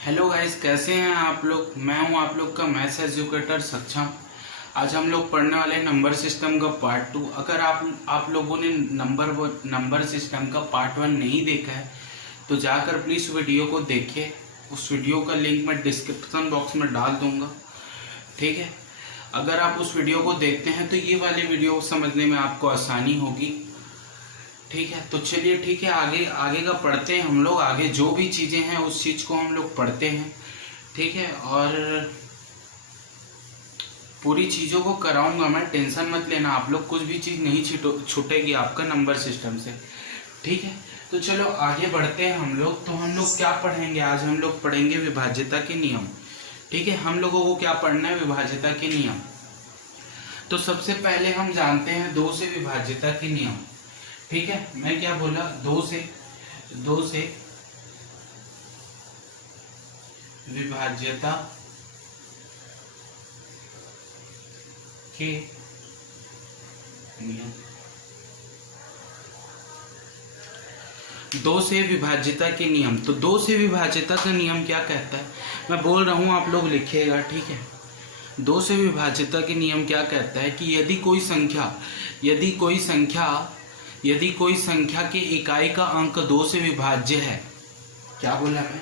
Hello guys, कैसे हैं आप लोग। मैं हूं आप लोग का मैथ्स एजुकेटर सक्षम। आज हम लोग पढ़ने वाले हैं नंबर सिस्टम का पार्ट 2। अगर आप लोगों ने नंबर सिस्टम का पार्ट 1 नहीं देखा है तो जाकर प्लीज़ वीडियो को देखिए। उस वीडियो का लिंक मैं डिस्क्रिप्शन बॉक्स में डाल दूंगा, ठीक है। अगर आप उस वीडियो को देखते हैं तो ये वाली वीडियो समझने में आपको आसानी होगी, ठीक है। तो चलिए, ठीक है, आगे का पढ़ते हैं हम लोग। आगे जो भी चीज़ें हैं उस चीज़ को हम लोग पढ़ते हैं, ठीक है। और पूरी चीज़ों को कराऊंगा मैं, टेंशन मत लेना। आप लोग कुछ भी चीज़ नहीं छूटेगी आपका नंबर सिस्टम से, ठीक है। तो चलो आगे बढ़ते हैं हम लोग। तो हम लोग क्या पढ़ेंगे आज? हम लोग पढ़ेंगे विभाज्यता के नियम, ठीक है। हम लोगों को क्या पढ़ना है? विभाज्यता के नियम। तो सबसे पहले हम जानते हैं 2 से विभाज्यता के नियम, ठीक है। मैं क्या बोला? 2 से विभाज्यता के नियम। 2 से विभाज्यता के नियम। तो 2 से विभाज्यता का नियम क्या कहता है? मैं बोल रहा हूं, आप लोग लिखिएगा, ठीक है। 2 से विभाज्यता के नियम क्या कहता है कि यदि कोई संख्या के इकाई का अंक 2 से विभाज्य है। क्या बोला मैं?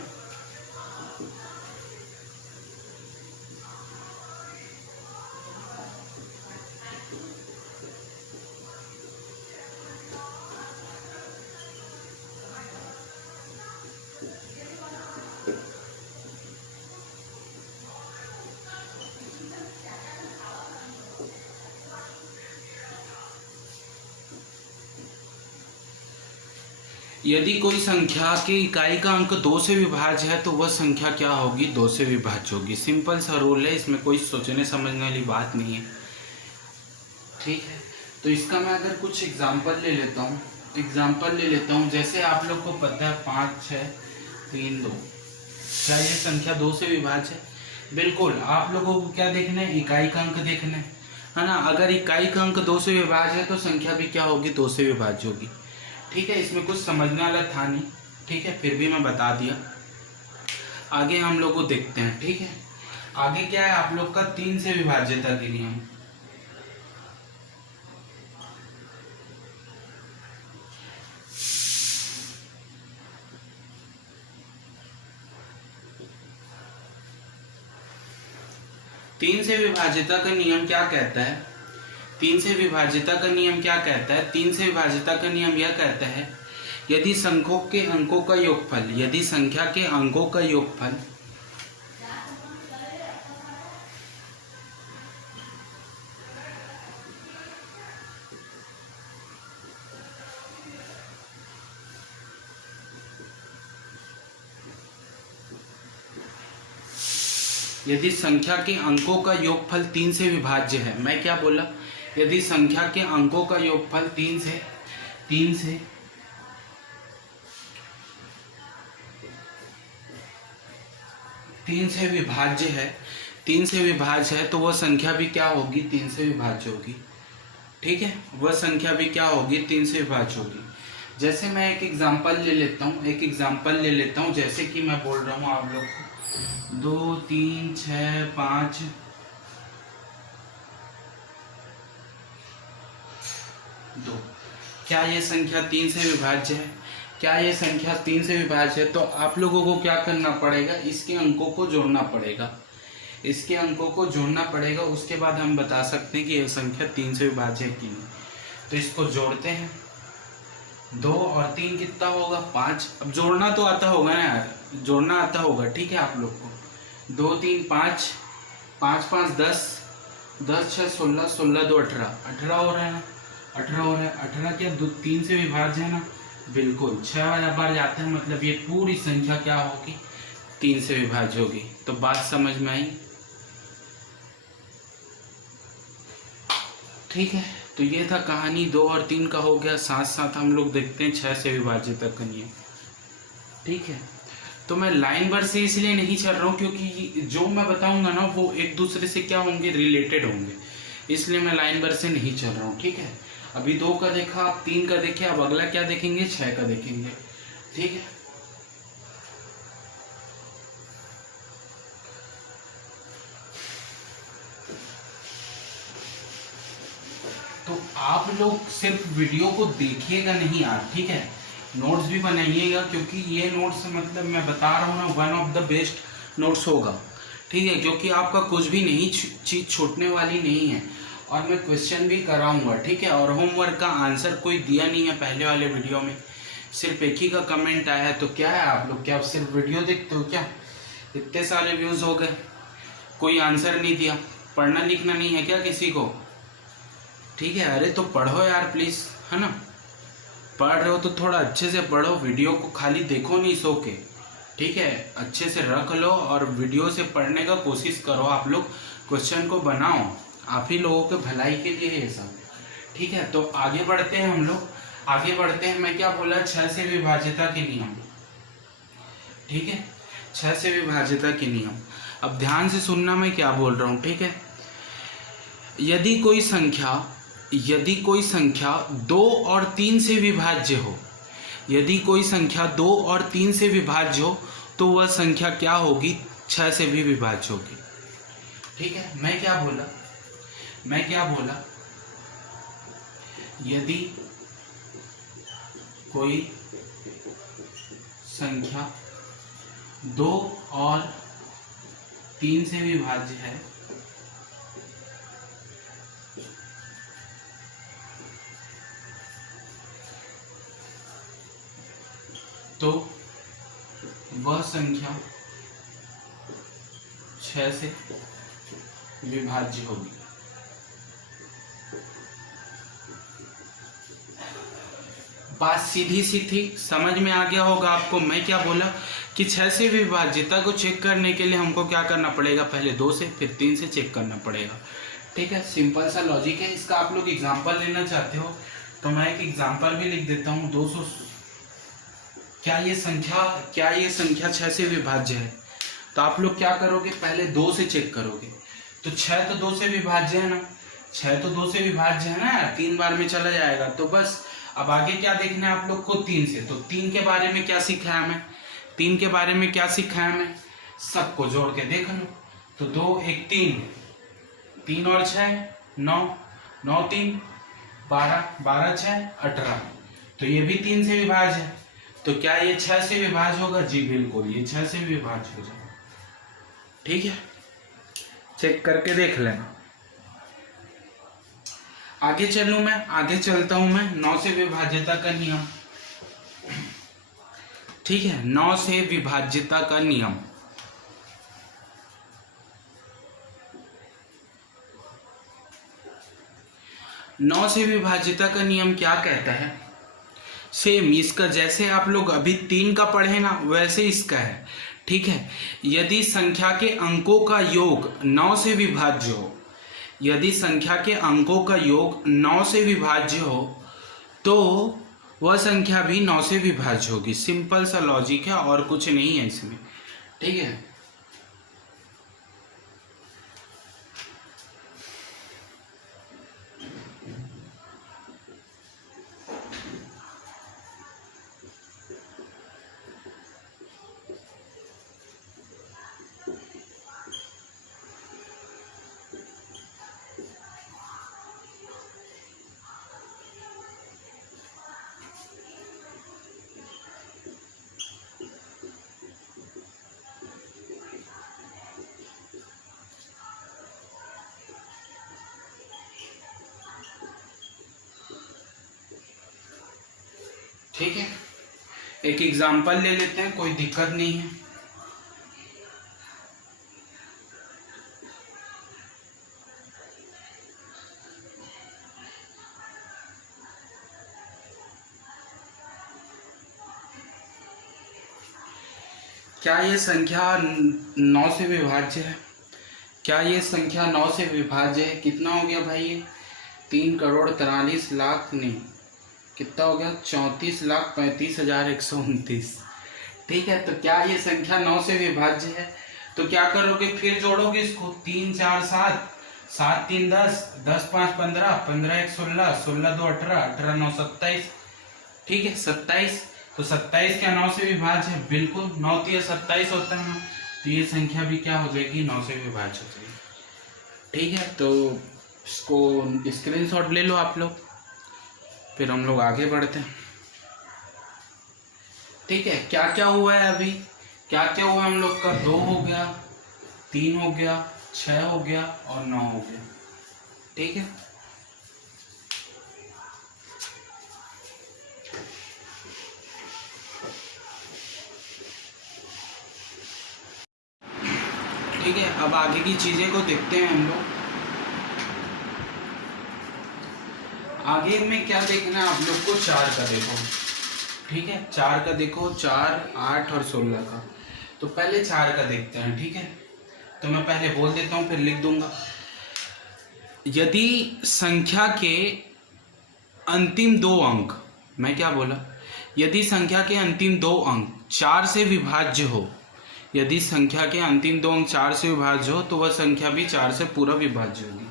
यदि कोई संख्या के इकाई का अंक 2 से विभाज्य है तो वह संख्या क्या होगी? 2 से विभाज्य होगी। सिंपल सा रूल है, इसमें कोई सोचने समझने वाली बात नहीं है, ठीक है। तो इसका मैं अगर कुछ एग्जांपल ले लेता हूँ, जैसे आप लोग को पता है 5 6 3 2। क्या ये संख्या 2 से विभाज्य है? बिल्कुल। आप लोगों को क्या देखना है? इकाई का अंक देखना है ना। अगर इकाई का अंक 2 से विभाज्य है तो संख्या भी क्या होगी? 2 से विभाज्य होगी, ठीक है। इसमें कुछ समझने वाला था नहीं, ठीक है, फिर भी मैं बता दिया। आगे हम लोग को देखते हैं, ठीक है। आगे क्या है आप लोग का? 3 से विभाज्यता के नियम। तीन से विभाज्यता का नियम क्या कहता है? 3 से विभाज्यता का नियम क्या कहता है? 3 से विभाज्यता का नियम यह कहता है, यदि संख्या के अंकों का योगफल यदि संख्या के अंकों का योगफल 3 से विभाज्य है। मैं क्या बोला? यदि संख्या के अंकों का योगफल 3 से विभाज्य है तो वह संख्या भी क्या होगी? 3 से विभाज्य होगी, ठीक है। वह संख्या भी क्या होगी? 3 से विभाज्य होगी। जैसे मैं एक एग्जांपल ले लेता हूँ, जैसे कि मैं बोल रहा हूँ आप लोग को 2 3 6 5 2। क्या ये संख्या 3 से विभाज्य है? क्या ये संख्या 3 से विभाज्य है? तो आप लोगों को क्या करना पड़ेगा? इसके अंकों को जोड़ना पड़ेगा। उसके बाद हम बता सकते हैं कि यह संख्या 3 से विभाज्य है कि नहीं। तो इसको जोड़ते हैं। 2 और 3 कितना होगा? 5। अब जोड़ना तो आता होगा ना यार, जोड़ना आता होगा, ठीक है। आप लोग को 2 3 5 5 5 10 10 6 16 16 2 18 18 हो रहा है ना। 18 क्या 3 से विभाज्य है ना? बिल्कुल। 6 बार जाते हैं, मतलब ये पूरी संख्या क्या होगी? 3 से विभाज्य होगी। तो बात समझ में आई, ठीक है। तो ये था कहानी। 2 और 3 का हो गया। साथ साथ हम लोग देखते हैं 6 से विभाज्यता का नियम, ठीक है। तो मैं लाइन भर से इसलिए नहीं चल रहा हूँ क्योंकि जो मैं बताऊंगा ना वो एक दूसरे से क्या होंगे? रिलेटेड होंगे, इसलिए मैं लाइन भर से नहीं चल रहा हूँ, ठीक है। अभी 2 का देखा, आप 3 का देखे, अब अगला क्या देखेंगे? 6 का देखेंगे, ठीक है। आप लोग सिर्फ वीडियो को देखिएगा नहीं यार, ठीक है, नोट्स भी बनाइएगा, क्योंकि ये नोट्स मतलब मैं बता रहा हूँ ना, one of the best notes होगा, ठीक है, क्योंकि आपका कुछ भी नहीं चीज़ छूटने वाली नहीं है, और मैं क्वेश्चन भी कराऊंगा, ठीक है। और होमवर्क का आंसर कोई दिया नहीं है पहले वाले वीडियो में, सिर्फ एक ही का कमेंट आया है। तो क्या है, आप लोग क्या सिर्फ वीडियो देखते हो क्या? इतने सारे व्यूज़ हो गए, कोई आंसर नहीं दिया, पढ़ना लिखना नहीं है क्या किसी को? ठीक है, अरे तो पढ़ो यार प्लीज़, है ना, पढ़ रहे हो तो थोड़ा अच्छे से पढ़ो, वीडियो को खाली देखो नहीं सो के, ठीक है, अच्छे से रख लो और वीडियो से पढ़ने का कोशिश करो। आप लोग क्वेश्चन को बनाओ, आप ही लोगों के भलाई के लिए है ये सब, ठीक है। तो आगे बढ़ते हैं हम लोग, आगे बढ़ते हैं। मैं क्या बोला, 6 से विभाज्यता के नियम, ठीक है, 6 से विभाज्यता के नियम। अब ध्यान से सुनना मैं क्या बोल रहा हूँ, ठीक है। यदि कोई संख्या 2 और 3 से विभाज्य हो, यदि कोई संख्या 2 और 3 से विभाज्य हो, तो वह संख्या क्या होगी? 6 से भी विभाज्य होगी, ठीक है। मैं क्या बोला, यदि कोई संख्या 2 और 3 से विभाज्य है तो वह संख्या 6 से विभाज्य होगी। बात सीधी सी थी, समझ में आ गया होगा आपको। मैं क्या बोला कि 6 से विभाज्यता को चेक करने के लिए हमको क्या करना पड़ेगा, पहले 2 से फिर 3 से चेक करना पड़ेगा, ठीक है। सिंपल सा लॉजिक है इसका। आप लोग एग्जांपल लेना चाहते हो तो मैं एक एग्जांपल भी लिख देता हूँ। 200, क्या ये संख्या 6 से विभाज्य है? तो आप लोग क्या करोगे, पहले 2 से चेक करोगे। तो 6 तो 2 से विभाज्य है ना, 6 तो 2 से विभाज्य है ना, 3 बार में चला जाएगा। तो बस अब आगे क्या देखना है आप लोग को, 3 से। तो 3 के बारे में क्या सीखा है हमें, 3 के बारे में क्या सीखा है हमें, सबको जोड़ के देख लो। तो 2 1 3, 3 और 6 9, 9 3 12, 12 6 18। तो ये भी 3 से विभाज्य है। तो क्या ये 6 से विभाज्य होगा? जी बिल्कुल, ये 6 से विभाज्य हो जाएगा, ठीक है। चेक करके देख लेना। आगे चलता हूं मैं 9 से विभाज्यता का नियम, ठीक है। 9 से विभाज्यता का नियम, का नियम क्या कहता है? सेम इसका, जैसे आप लोग अभी 3 का पढ़े ना, वैसे इसका है, ठीक है। यदि संख्या के अंकों का योग 9 से विभाज्य हो, यदि संख्या के अंकों का योग 9 से विभाज्य हो, तो वह संख्या भी 9 से विभाज्य होगी। सिंपल सा लॉजिक है और कुछ नहीं है इसमें, ठीक है। ठीक है, एक एग्जाम्पल ले लेते हैं, कोई दिक्कत नहीं है। क्या ये संख्या 9 से विभाज्य है? क्या ये संख्या 9 से विभाज्य है? कितना हो गया भाई ये? 3,43,00,000 नहीं, कितना हो गया? 34,35,129, ठीक है। तो क्या ये संख्या 9 से विभाज्य है? तो क्या करोगे, फिर जोड़ोगे इसको। 3 4 7, 7 3 10, 10 5 15, 15 1 16, 16 2 18, 18 9 27, ठीक है 27। तो 27 क्या 9 से विभाज्य है? बिल्कुल, 9 3 27 होता है ना। तो ये संख्या भी क्या हो जाएगी? 9 से विभाज्य हो जाएगी, ठीक है। तो इसको स्क्रीनशॉट ले लो आप लोग। फिर हम लोग आगे बढ़ते हैं। ठीक है, क्या क्या हुआ है अभी, क्या क्या हुआ हम लोग का, 2 हो गया, 3 हो गया, 6 हो गया और 9 हो गया। ठीक है, ठीक है। अब आगे की चीजें को देखते हैं हम लोग। आगे में क्या देखना है आप लोग को, 4 का देखो। ठीक है, 4 का देखो, 4, 8 और 16 का। तो पहले 4 का देखते हैं। ठीक है, तो मैं पहले बोल देता हूँ फिर लिख दूंगा। यदि संख्या के अंतिम 2 अंक, मैं क्या बोला, यदि संख्या के अंतिम 2 अंक 4 से विभाज्य हो, यदि संख्या के अंतिम 2 अंक 4 से विभाज्य हो तो वह संख्या भी 4 से पूरा विभाज्य होगी।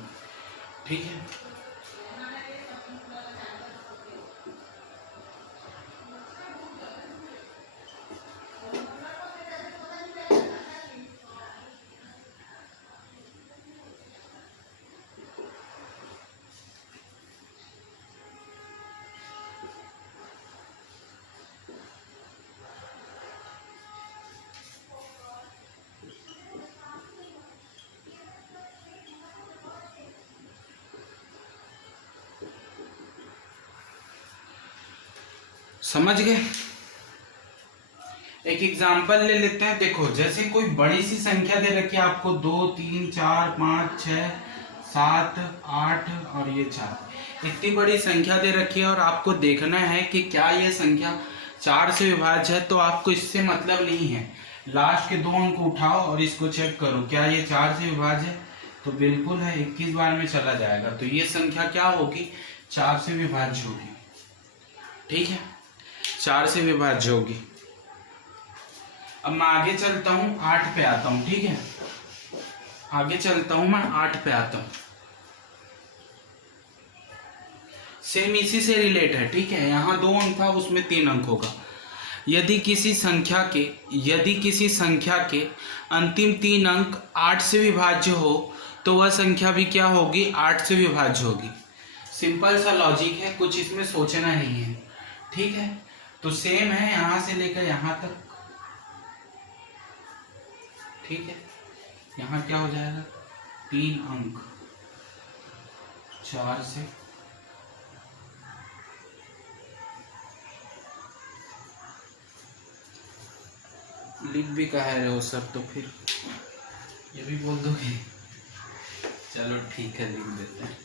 ठीक है, समझ गए। एक एग्जांपल ले लेते हैं। देखो, जैसे कोई बड़ी सी संख्या दे रखी है आपको, 2, 3, 4, 5, 6, 7, 8 और ये 4, इतनी बड़ी संख्या दे रखी है और आपको देखना है कि क्या ये संख्या 4 से विभाज्य है। तो आपको इससे मतलब नहीं है, लास्ट के 2 अंक उठाओ और इसको चेक करो, क्या ये 4 से विभाज्य है। तो बिल्कुल है, 21 बार में चला जाएगा। तो ये संख्या क्या होगी, 4 से विभाज्य होगी। ठीक है, 4 से विभाज्य होगी। अब मैं आगे चलता हूं, 8 पे आता हूं। ठीक है, आगे चलता हूं, मैं 8 पे आता हूं। सेम इसी से रिलेट है। ठीक है, यहां 2 अंक था, उसमें 3 अंक होगा। यदि किसी संख्या के अंतिम 3 अंक 8 से विभाज्य हो तो वह संख्या भी क्या होगी, 8 से विभाज्य होगी। सिंपल सा लॉजिक है, कुछ इसमें सोचना नहीं है। ठीक है, तो सेम है यहां से लेकर यहां तक। ठीक है, यहां क्या हो जाएगा, 3 अंक 4 से, लिख भी कह रहे हो सर, तो फिर ये भी बोल दोगे। चलो ठीक है, लिख देते हैं।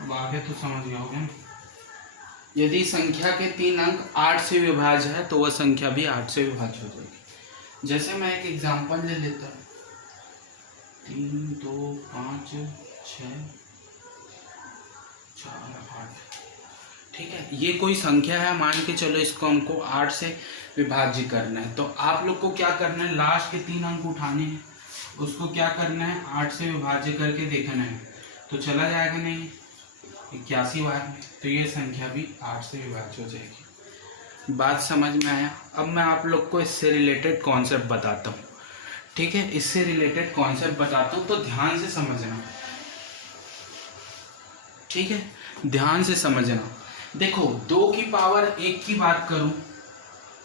अब आगे तो समझ गए होगे। यदि संख्या के 3 अंक 8 से विभाज्य है तो वह संख्या भी 8 से विभाज्य हो जाएगी। जैसे मैं एक एग्जांपल ले लेता हूँ, 3, 2, 5, 6, 4, 8। ठीक है, ये कोई संख्या है, मान के चलो इसको हमको 8 से विभाज्य करना है। तो आप लोग को क्या करना है, लास्ट के 3 अंक उठाने हैं, उसको क्या करना है, 8 से विभाज्य करके देखना है। तो चला जाएगा नहीं, 81 बार में, तो ये संख्या भी 8 से विभाज्य हो जाएगी। बात समझ में आया। अब मैं आप लोग को इससे रिलेटेड कॉन्सेप्ट बताता हूँ। ठीक है, इससे रिलेटेड कॉन्सेप्ट बताता हूँ, तो ध्यान से समझना। ठीक है, ध्यान से समझना। देखो, 2 की पावर 1 की बात करूं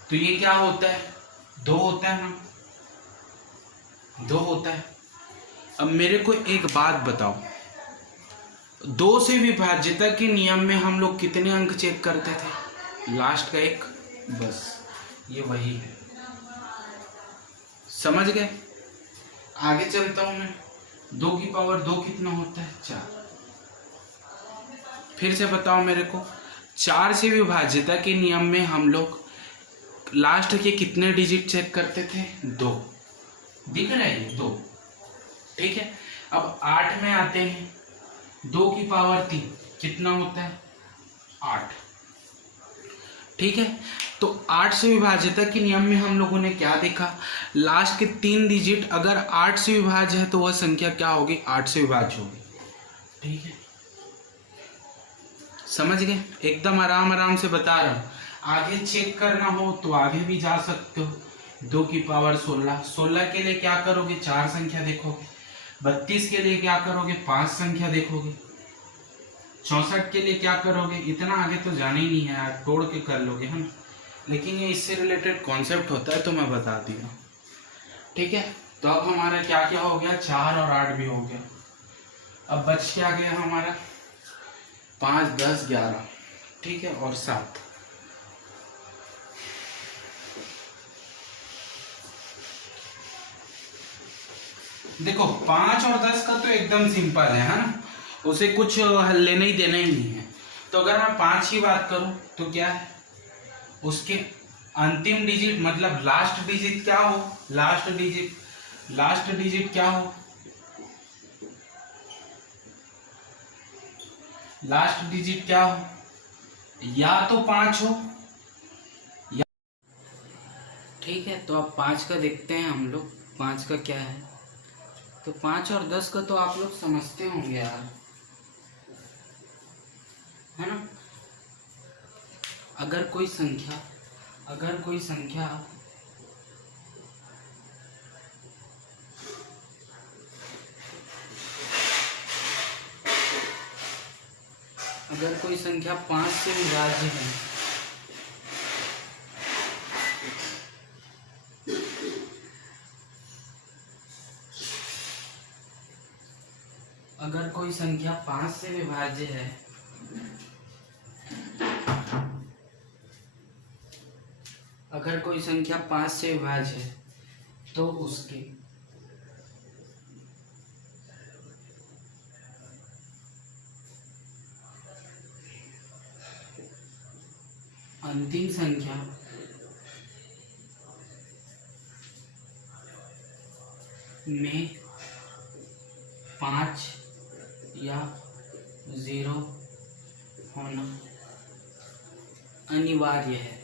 तो ये क्या होता है, 2 होता है ना, 2 होता है। अब मेरे को एक बात बताओ, 2 से विभाज्यता के नियम में हम लोग कितने अंक चेक करते थे, लास्ट का 1, बस ये वही है। समझ गए। आगे चलता हूं मैं, 2 की पावर 2 कितना होता है, 4। फिर से बताओ मेरे को, 4 से विभाज्यता के नियम में हम लोग लास्ट के कितने डिजिट चेक करते थे, 2। दिख रहा है ये 2। ठीक है, अब 8 में आते हैं, 2 की पावर 3 कितना होता है, 8। ठीक है, तो 8 से विभाज्यता के नियम में हम लोगों ने क्या देखा, लास्ट के 3 डिजिट अगर 8 से विभाज्य है तो वह संख्या क्या होगी, 8 से विभाज्य होगी। ठीक है, समझ गए, एकदम आराम आराम से बता रहा हूँ। आगे चेक करना हो तो आगे भी जा सकते हो। 2 की पावर 16, 16 के लिए क्या करोगे, 4 संख्या देखोगे। 32 के लिए क्या करोगे, 5 संख्या देखोगे। 64 के लिए क्या करोगे, इतना आगे तो जाना ही नहीं है यार, तोड़ के कर लोगे, है ना। लेकिन ये इससे रिलेटेड कॉन्सेप्ट होता है तो मैं बता दिया। ठीक है, तो अब हमारा क्या क्या हो गया, 4 और 8 भी हो गया। अब बच क्या गया हमारा, 5, 10, 11, ठीक है, और 7। देखो 5 और 10 का तो एकदम सिंपल है ना, उसे कुछ लेना ही देना ही नहीं है। तो अगर मैं 5 की बात करूं तो क्या है, उसके अंतिम डिजिट मतलब लास्ट डिजिट क्या हो, लास्ट डिजिट क्या हो, लास्ट डिजिट क्या हो, या तो 5 हो या। ठीक है, तो अब 5 का देखते हैं हम लोग, 5 का क्या है। तो 5 और 10 का तो आप लोग समझते होंगे यार, है ना। अगर कोई संख्या अगर कोई संख्या अगर कोई संख्या 5 से विभाज्य है, अगर कोई संख्या 5 से विभाज्य है, अगर कोई संख्या 5 से विभाज्य है तो उसके अंतिम संख्या में 5 या 0 होना अनिवार्य है।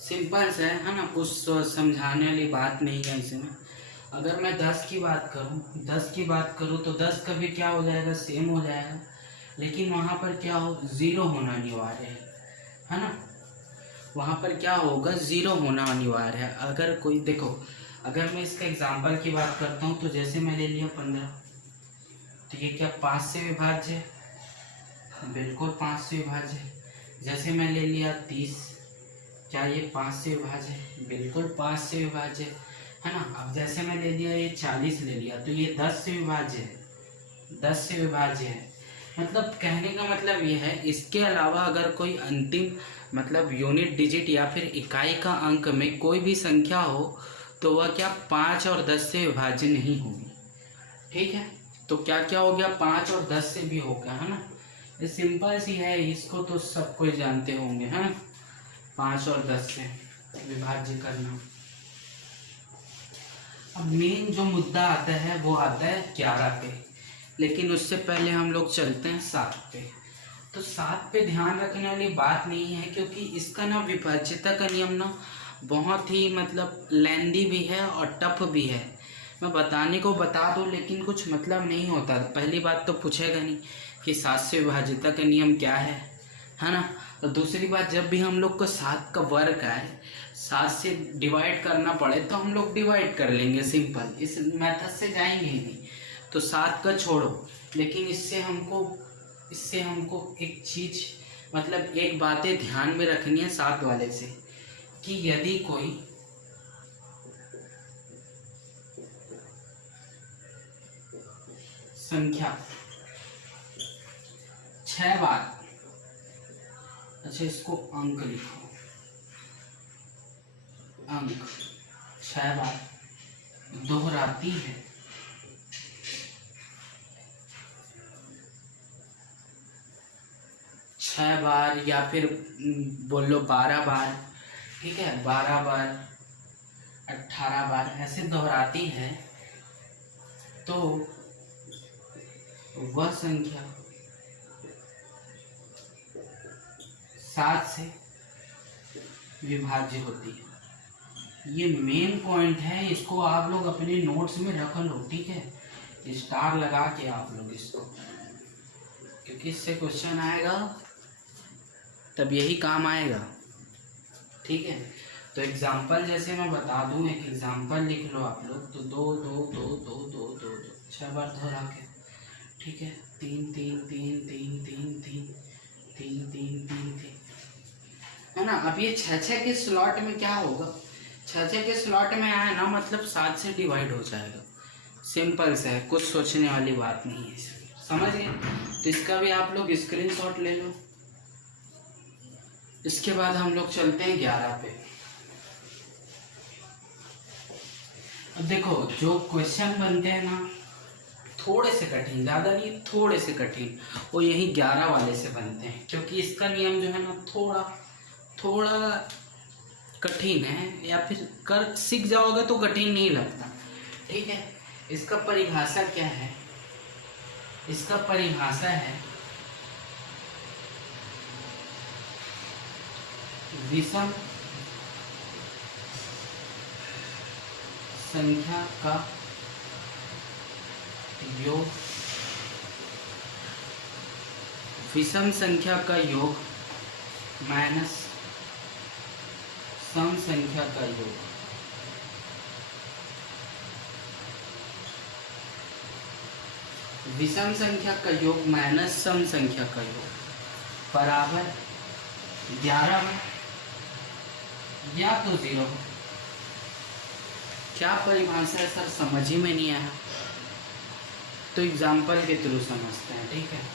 सिंपल सा है ना, कुछ समझाने वाली बात नहीं है इसमें। अगर मैं 10 की बात करूं तो 10 का भी क्या हो जाएगा, सेम हो जाएगा, लेकिन वहां पर क्या हो, 0 होना अनिवार्य है ना। वहां पर क्या होगा, 0 होना अनिवार्य है। अगर कोई देखो, अगर मैं इसका एग्जांपल की बात करता हूं तो जैसे मैं ले लिया 15, तो ये क्या 5 से विभाज्य है, बिल्कुल 5 से विभाज्य है। जैसे मैं ले लिया 30, क्या ये 5 से विभाज्य है, बिल्कुल 5 से विभाज्य है ना। अब जैसे मैं ले लिया ये 40 ले लिया, तो ये 10 से विभाज्य है, 10 से विभाज्य है। मतलब कहने का मतलब ये है, इसके अलावा अगर कोई अंतिम मतलब यूनिट डिजिट या फिर इकाई का अंक में कोई भी संख्या हो तो वह क्या 5 और 10 से विभाज्य नहीं होगी। ठीक है, तो क्या क्या हो गया, 5 और 10 से भी हो गया, है ना। ये सिंपल सी है, इसको तो सब कोई जानते होंगे, है ना, 5 और 10 से विभाज्य करना। अब मेन जो मुद्दा आता है वो आता है 11 पे, लेकिन उससे पहले हम लोग चलते हैं 7 पे। तो 7 पे ध्यान रखने वाली बात नहीं है, क्योंकि इसका ना विभाज्यता का नियम ना बहुत ही मतलब लेंदी भी है और टफ भी है। मैं बताने को बता दूं लेकिन कुछ मतलब नहीं होता। पहली बात तो पूछेगा नहीं कि 7 से विभाज्यता का नियम क्या है ना। तो दूसरी बात, जब भी हम लोग को 7 का वर्ग आए, 7 से डिवाइड करना पड़े तो हम लोग डिवाइड कर लेंगे, सिंपल, इस मेथड से जाएंगे ही नहीं। तो 7 का छोड़ो, लेकिन इससे हमको एक चीज मतलब एक बातें ध्यान में रखनी है 7 वाले से, कि यदि कोई संख्या 6 बार, अच्छा इसको अंक लिखो, अंक 6 बार दोहराती है छह बार या फिर बोलो 12 बार, ठीक है, 12 बार 18 बार ऐसे दोहराती है, तो वह संख्या 7 से विभाज्य होती है। ये मेन पॉइंट है, इसको आप लोग अपने नोट्स में रख लो, ठीक है, स्टार लगा के आप लोग इसको, क्योंकि इससे क्वेश्चन आएगा तब यही काम आएगा, ठीक है। तो एग्जाम्पल जैसे मैं बता दूं, एक एग्जाम्पल लिख लो आप लोग, तो 2 2 2 2 2 2 2 6 बार दोहरा के, ठीक है, 3 3 3 3 3 3 3 3 3 3, है ना। अब ये 6 के स्लॉट में क्या होगा, 6 के स्लॉट में आया ना, मतलब 7 से डिवाइड हो जाएगा। सिंपल सा है, कुछ सोचने वाली बात नहीं है, समझ गए। तो इसका भी आप लोग स्क्रीनशॉट ले लो। इसके बाद हम लोग चलते हैं 11 पे। अब देखो जो क्वेश्चन बनते हैं ना, थोड़े से कठिन, ज़्यादा नहीं, थोड़े से कठिन, वो यही 11 वाले से बनते हैं, क्योंकि इसका नियम जो है ना थोड़ा कठिन है, या फिर कर सीख जाओगे तो कठिन नहीं लगता, ठीक है। इसका परिभाषा क्या है, इसका परिभाषा है विषम संख्या का योग, विषम संख्या का योग माइनस सम संख्या का योग। विषम संख्या का योग माइनस सम संख्या का योग बराबर 11 या तो 0। क्या परिभाषा है सर, समझ ही में नहीं आया, तो एग्जाम्पल के थ्रू समझते हैं, ठीक है।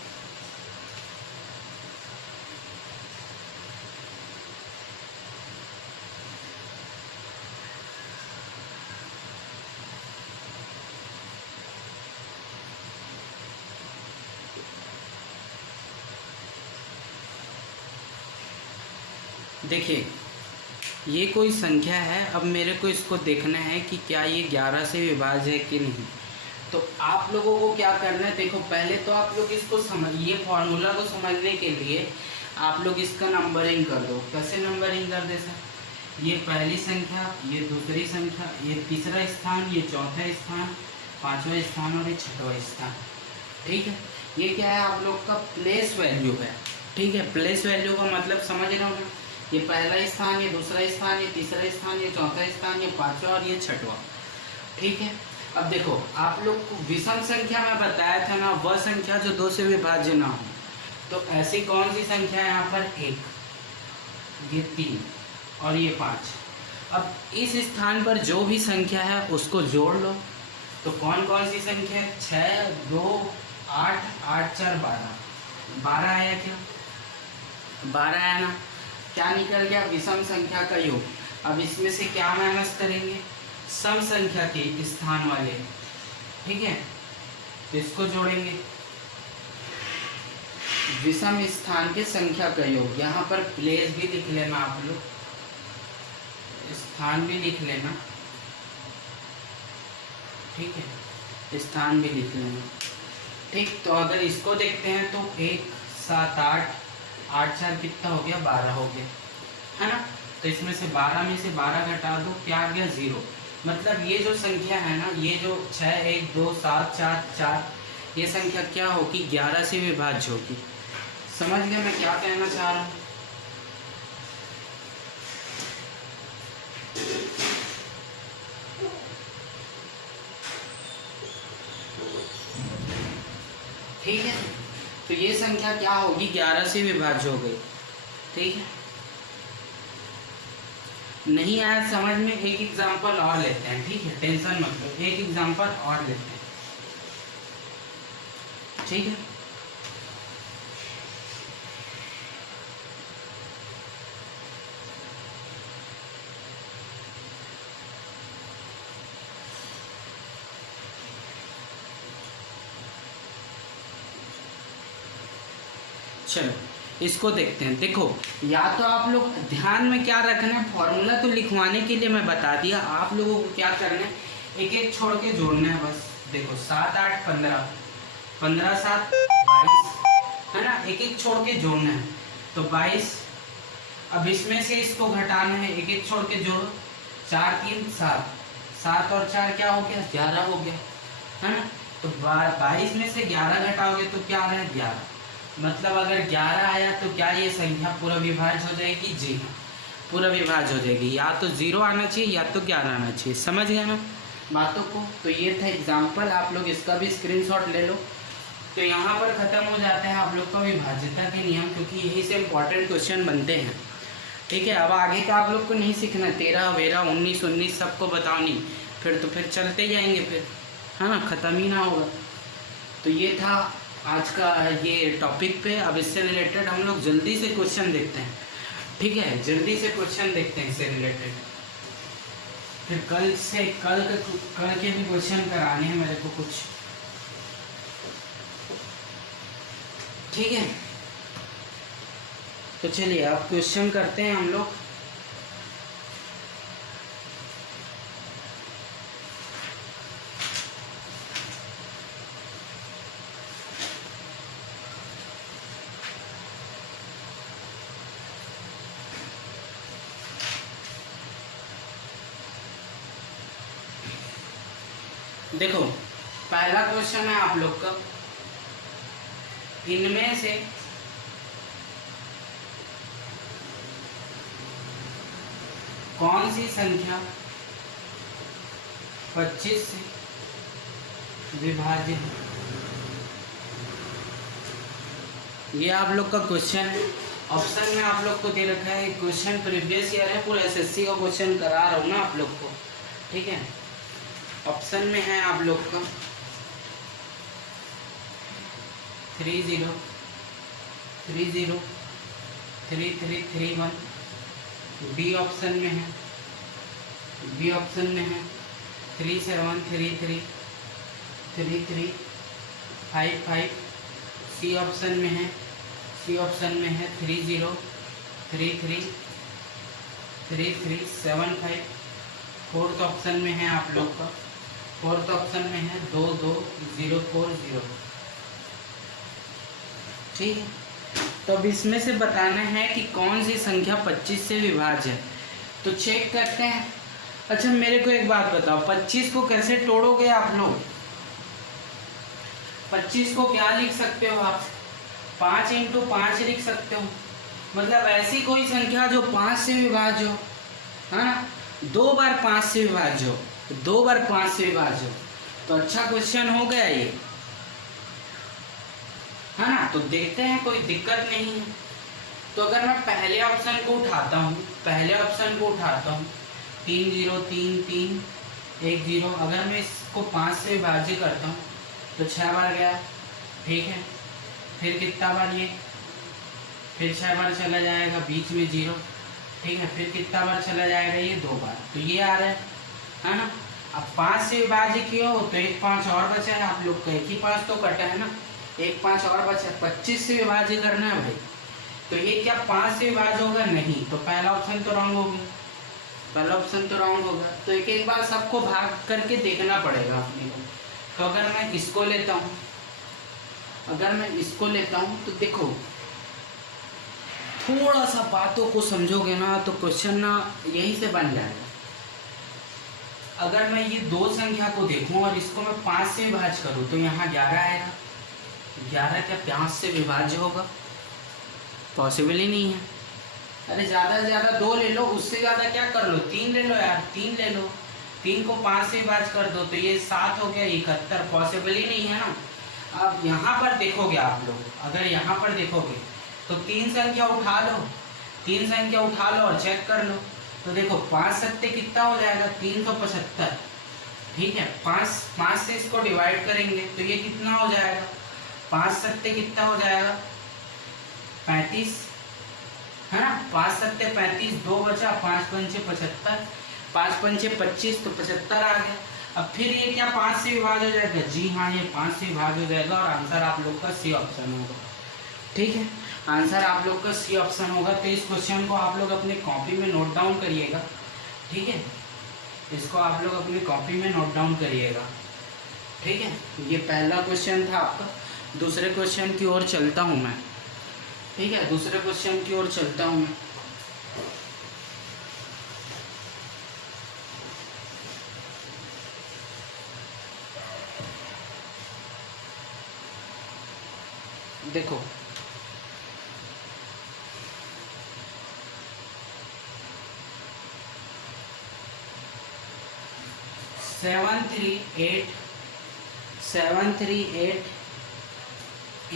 देखिए ये कोई संख्या है, अब मेरे को इसको देखना है कि क्या ये 11 से विभाज्य है कि नहीं। तो आप लोगों को क्या करना है, देखो पहले तो आप लोग इसको समझ, ये फॉर्मूला को समझने के लिए आप लोग इसका नंबरिंग कर दो। कैसे नंबरिंग कर दे सर, ये पहली संख्या, ये दूसरी संख्या, ये तीसरा स्थान, ये चौथा स्थान, पांचवा स्थान और ये छठवां स्थान, ठीक है। ये क्या है, आप लोग का प्लेस वैल्यू है, ठीक है। प्लेस वैल्यू का मतलब समझ रहे हो ना, ये पहला स्थान, ये दूसरा स्थान, ये तीसरा स्थान, ये चौथा स्थान, ये पांचवा और ये छठवां, ठीक है। अब देखो आप लोग को विषम संख्या में बताया था ना, वह संख्या जो 2 से विभाज्य ना हो, तो ऐसी कौन सी संख्या है यहाँ पर, 1, ये 3 और ये 5। अब इस स्थान पर जो भी संख्या है उसको जोड़ लो, तो कौन कौन सी संख्या है, 6 2 8 8 4 12, 12 आया क्या, 12 आया ना, क्या निकल गया, विषम संख्या का योग। अब इसमें से क्या माइनस करेंगे, सम संख्या के स्थान वाले, ठीक है, तो इसको जोड़ेंगे, विषम स्थान के संख्या का योग। यहाँ पर प्लेस भी लिख लेना आप लोग, स्थान भी लिख लेना, ठीक है, स्थान भी लिख लेना, ठीक। तो अगर इसको देखते हैं तो 1 7 8 8 4 कितना हो गया, 12 हो गया, है ना। तो इसमें से 12 में से 12 घटा दो, क्या आ गया, 0। मतलब ये जो संख्या है ना, ये जो 6 1 2 7 4 4, ये संख्या क्या होगी, 11 से विभाज्य होगी। समझ गए मैं क्या कहना चाह रहा हूँ। ठीक है, तो ये संख्या क्या होगी, 11 से विभाज्य हो गई, ठीक है। नहीं आया समझ में, एक एग्जांपल और लेते हैं, ठीक है, टेंशन मत लो, एक एग्जांपल और लेते हैं, ठीक है। चलो इसको देखते हैं। देखो या तो आप लोग ध्यान में क्या रखना है, फॉर्मूला तो लिखवाने के लिए मैं बता दिया, आप लोगों को क्या करना है, एक एक छोड़ के जोड़ना है बस। देखो 7 8 15, 15 7 22 है ना, एक एक छोड़ के जोड़ना है तो 22। अब इसमें से इसको घटाना है, एक एक छोड़ के जोड़ो, 4 3 7, 7 और 4 क्या हो गया, 11 हो गया है ना। तो 22 में से 11 घटाओगे तो क्या आ रहा है, 11। मतलब अगर 11 आया तो क्या ये संख्या पूरा विभाज्य हो जाएगी, जी हाँ पूरा विभाज्य हो जाएगी। या तो 0 आना चाहिए या तो 11 आना चाहिए, समझ गया ना बातों को। तो ये था एग्जाम्पल, आप लोग इसका भी स्क्रीनशॉट ले लो। तो यहाँ पर ख़त्म हो जाता है आप लोग का विभाज्यता के नियम, क्योंकि यही से इम्पोर्टेंट क्वेश्चन बनते हैं। ठीक है, अब आगे का आप लोग को नहीं सीखना, 13 13 19 19 सबको बताओ नहीं, फिर तो फिर चलते जाएंगे फिर, है ना, ख़त्म ही ना होगा। तो ये था आज का ये टॉपिक पे। अब इससे रिलेटेड हम लोग जल्दी से क्वेश्चन देखते हैं, ठीक है, जल्दी से क्वेश्चन देखते हैं इससे रिलेटेड। फिर कल के भी क्वेश्चन कराने हैं मेरे को कुछ, ठीक है। तो चलिए अब क्वेश्चन करते हैं हम लोग। देखो पहला क्वेश्चन है आप लोग का, इनमें से कौन सी संख्या 25 से विभाज्य है। ये आप लोग का क्वेश्चन है। ऑप्शन में आप लोग को दे रखा है, क्वेश्चन प्रीवियस ईयर है, पूरा एसएससी का क्वेश्चन करा रहा हूँ ना आप लोग को, ठीक है। ऑप्शन में है आप लोग का 30 30 3331, बी ऑप्शन में है, 3733 3355, सी ऑप्शन में है 30 33 3375, फोर्थ ऑप्शन में है आप लोग का, फोर्थ ऑप्शन में है 22040, ठीक है। तो अब इसमें से बताना है कि कौन सी संख्या 25 से विभाज्य है। तो चेक करते हैं। अच्छा मेरे को एक बात बताओ, 25 को कैसे तोड़ोगे आप लोग। 25 को क्या लिख सकते हो आप, 5 × 5 लिख सकते हो। मतलब ऐसी कोई संख्या जो 5 से विभाज्य हो, है ना, 2 बार 5 से विभाज्य हो, 2 बार 5 से विभाज्य हो। तो अच्छा क्वेश्चन हो गया ये, है ना। तो देखते हैं, कोई दिक्कत नहीं है। तो अगर मैं पहले ऑप्शन को उठाता हूँ, 3 0 3 3 1 0, अगर मैं इसको 5 से विभाज्य करता हूँ तो 6 बार गया, ठीक है। फिर कितना बार ये, फिर 6 बार चला जाएगा, बीच में 0, ठीक है। फिर कितना बार चला जाएगा, ये 2 बार, तो ये आ रहा है ना। अब 5 से विभाज्य किया हो तो 1 5 और बचा है आप लोग का, 1 ही 5 तो कटा है ना, 1 5 और बचा। 25 से विभाज्य करना है भाई, तो ये क्या 5 से विभाज्य होगा, नहीं, तो पहला ऑप्शन तो रॉन्ग हो गया, पहला ऑप्शन तो रॉन्ग होगा। तो एक एक बार सबको भाग करके देखना पड़ेगा अपने को। तो अगर मैं इसको लेता हूँ, तो देखो थोड़ा सा बातों को समझोगे ना तो क्वेश्चन ना यहीं से बन जाएगा। अगर मैं ये 2 संख्या को देखूं और इसको मैं 5 से विभाज्य करूं तो यहाँ 11 आएगा। 11 क्या 5 से विभाज्य होगा, पॉसिबल ही नहीं है। अरे ज़्यादा से ज़्यादा 2 ले लो, उससे ज़्यादा क्या कर लो, 3 ले लो यार, 3 ले लो, 3 को 5 से विभाज्य कर दो तो ये 7 हो गया, 71, पॉसिबल ही नहीं है ना। अब यहाँ पर देखोगे आप लोग, अगर यहाँ पर देखोगे तो 3 संख्या उठा लो, 3 संख्या उठा लो और चेक कर लो। तो देखो 5 सत्ते कितना हो जाएगा, 375, ठीक है। 5 से इसको डिवाइड करेंगे तो ये कितना हो जाएगा, 5 सत्ते कितना हो जाएगा, 35, है ना। 5 सत्ते 35, 2 बचा, 5 पंचे 75, 5 पंचे 25, तो 75 आ गया। अब फिर ये क्या 5 से विभाज्य हो जाएगा, जी हाँ ये 5 से विभाज्य हो जाएगा और आंसर आप लोग का सी ऑप्शन होगा, ठीक है। आंसर आप लोग का सी ऑप्शन होगा। तो इस क्वेश्चन को आप लोग अपने कॉपी में नोट डाउन करिएगा, ठीक है। इसको आप लोग अपनी कॉपी में नोट डाउन करिएगा, ठीक है, ये पहला क्वेश्चन था आपका। दूसरे क्वेश्चन की ओर चलता हूँ मैं। ठीक है, दूसरे क्वेश्चन की ओर चलता हूँ मैं। देखो, सेवन थ्री एट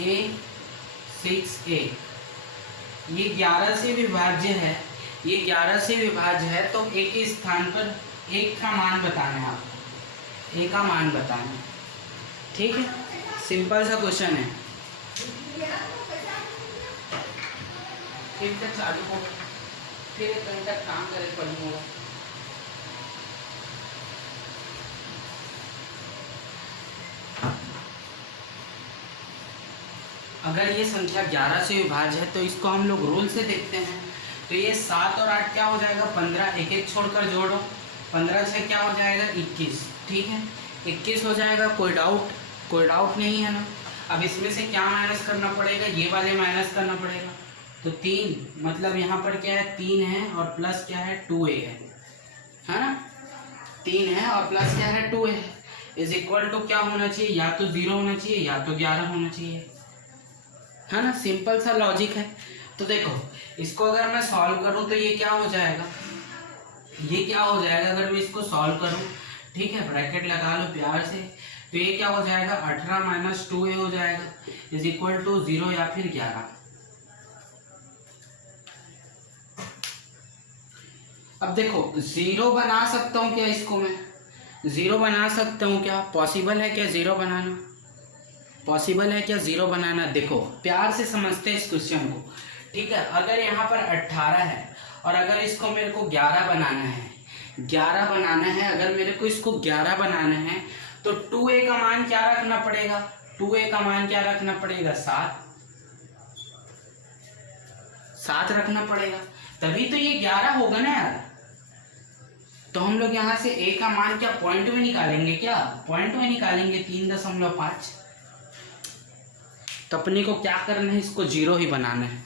A6A, ये 11 से विभाज्य है। ये 11 से विभाज्य है, तो A के स्थान पर 1 का मान बताना है आपको। A का मान बताना है। ठीक है, सिंपल सा क्वेश्चन है। फिर तक चालू हो, फिर एक घंटा काम करे पड़ूंगा। अगर ये संख्या 11 से विभाज्य है तो इसको हम लोग रूल से देखते हैं। तो ये 7 और 8 क्या हो जाएगा, 15, एक एक छोड़कर जोड़ो, 15 से क्या हो जाएगा 21। ठीक है, 21 हो जाएगा। कोई डाउट नहीं है ना। अब इसमें से क्या माइनस करना पड़ेगा, ये वाले माइनस करना पड़ेगा। तो 3, मतलब यहाँ पर क्या है 3 है और प्लस क्या है 2A है ना। 3 है और प्लस क्या है 2A है, इज इक्वल टू क्या होना चाहिए, या तो 0 होना चाहिए या तो 11 होना चाहिए, है ना। सिंपल सा लॉजिक है। तो देखो, इसको अगर मैं सॉल्व करूं तो ये क्या हो जाएगा, ये क्या हो जाएगा अगर मैं इसको सॉल्व करूं। ठीक है, ब्रैकेट लगा लो प्यार से। तो ये क्या हो जाएगा, 18 माइनस 2A हो जाएगा, इज इक्वल टू 0 या फिर 11। अब देखो, 0 बना सकता हूँ क्या, इसको मैं 0 बना सकता हूँ क्या, पॉसिबल है क्या 0 बनाना, पॉसिबल है क्या 0 बनाना। देखो, प्यार से समझते हैं इस क्वेश्चन को। ठीक है, अगर यहाँ पर 18 है और अगर इसको मेरे को 11 बनाना है, 11 बनाना है, अगर मेरे को इसको 11 बनाना है तो 2A का मान क्या रखना पड़ेगा, 2A का मान क्या रखना पड़ेगा, 7 रखना पड़ेगा, तभी तो ये 11 होगा ना यार। तो हम लोग यहाँ से A का मान क्या पॉइंट में निकालेंगे, क्या पॉइंट में निकालेंगे, 3.5। तो अपने को क्या करना है, इसको 0 ही बनाना है।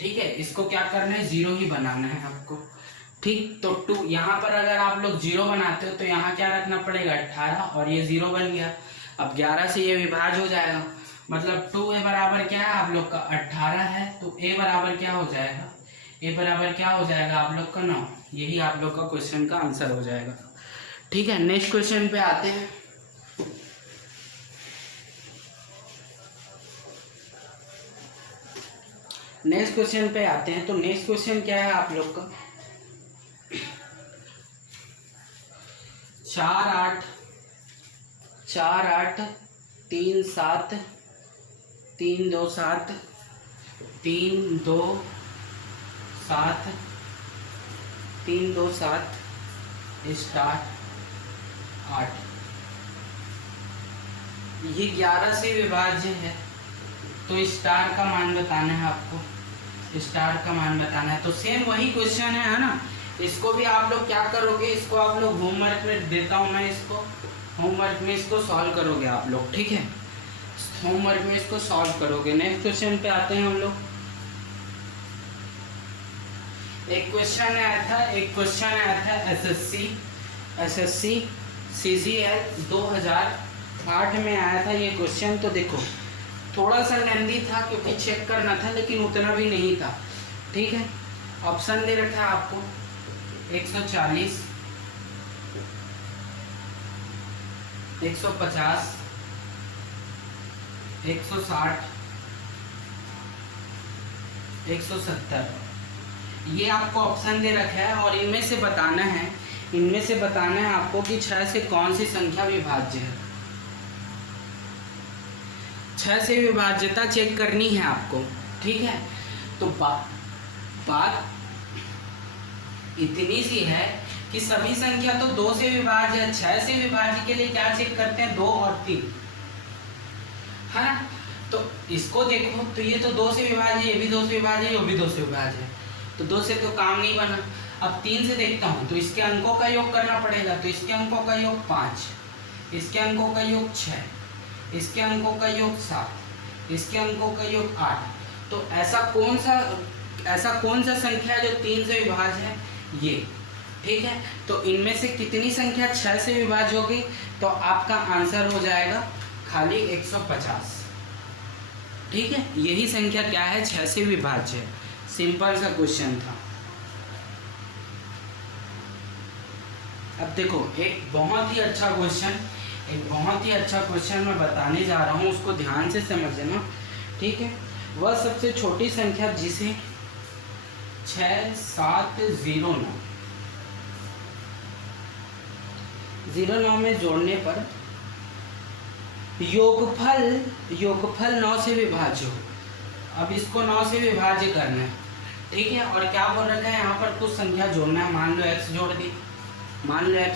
ठीक है, इसको क्या करना है, 0 ही बनाना है आपको। ठीक, तो 2 यहाँ पर अगर आप लोग 0 बनाते हो तो यहाँ क्या रखना पड़ेगा 18 और ये 0 बन गया। अब 11 से ये विभाज्य हो जाएगा, मतलब 2A बराबर क्या है आप लोग का 18 है, तो A बराबर क्या हो जाएगा, A बराबर क्या हो जाएगा आप लोग का 9। यही आप लोग का क्वेश्चन का आंसर हो जाएगा। ठीक है, नेक्स्ट क्वेश्चन पे आते हैं। नेक्स्ट क्वेश्चन पे आते हैं। तो नेक्स्ट क्वेश्चन क्या है आप लोग का, 4 8 3 7 3 2 7 3 2 7 3 2 7 स्टार्ट 8। ये 11 से विभाज्य है, तो स्टार का मान बताना है आपको, स्टार का मान बताना है। तो सेम वही क्वेश्चन है ना। इसको भी आप लोग क्या करोगे, इसको आप लोग होमवर्क में देता हूँ मैं, इसको होमवर्क में इसको सॉल्व करोगे आप लोग। ठीक है, होमवर्क में इसको सॉल्व करोगे। नेक्स्ट क्वेश्चन पे आते हैं हम लोग। एक क्वेश्चन आया था एसएससी CGL 2008 में आया था ये क्वेश्चन। तो देखो, थोड़ा सा लेंदी था क्योंकि चेक करना था, लेकिन उतना भी नहीं था। ठीक है, ऑप्शन दे रखा है आपको 140, 150, 160, 170, ये आपको ऑप्शन दे रखा है। और इनमें से बताना है आपको कि 6 से कौन सी संख्या विभाज्य है। 6 से विभाज्यता चेक करनी है आपको। ठीक है, तो बात इतनी सी है कि सभी संख्या तो 2 से विभाज्य है। 6 से विभाज्य के लिए क्या चेक करते हैं, 2 और 3 है ना। तो इसको देखो, तो ये तो 2 से विभाज्य, ये भी 2 से विभाज्य, ये भी 2 से विभाज्य है, तो 2 से तो काम नहीं बना। अब 3 से देखता हूँ, तो इसके अंकों का योग करना पड़ेगा, तो इसके अंकों का योग 5, इसके अंकों का योग 6, इसके अंकों का योग 7, इसके अंकों का योग 8। तो ऐसा कौन सा संख्या है जो 3 से विभाज्य है? ये। ठीक है, तो इनमें से कितनी संख्या 6 से विभाज्य होगी? तो आपका आंसर हो जाएगा खाली 150। ठीक है, यही संख्या क्या है? 6 से विभाज्य है। सिंपल सा क्वेश्चन था। अब देखो एक बहुत ही अच्छा क्वेश्चन मैं बताने जा रहा हूँ, उसको ध्यान से समझना। ठीक है, वह सबसे छोटी संख्या जिसे 6709 में जोड़ने पर योगफल 9 से विभाज्य हो। अब इसको 9 से विभाज्य करना है। ठीक है, और क्या बोल रखा है यहाँ पर? कुछ संख्या जोड़ना है। मान लो x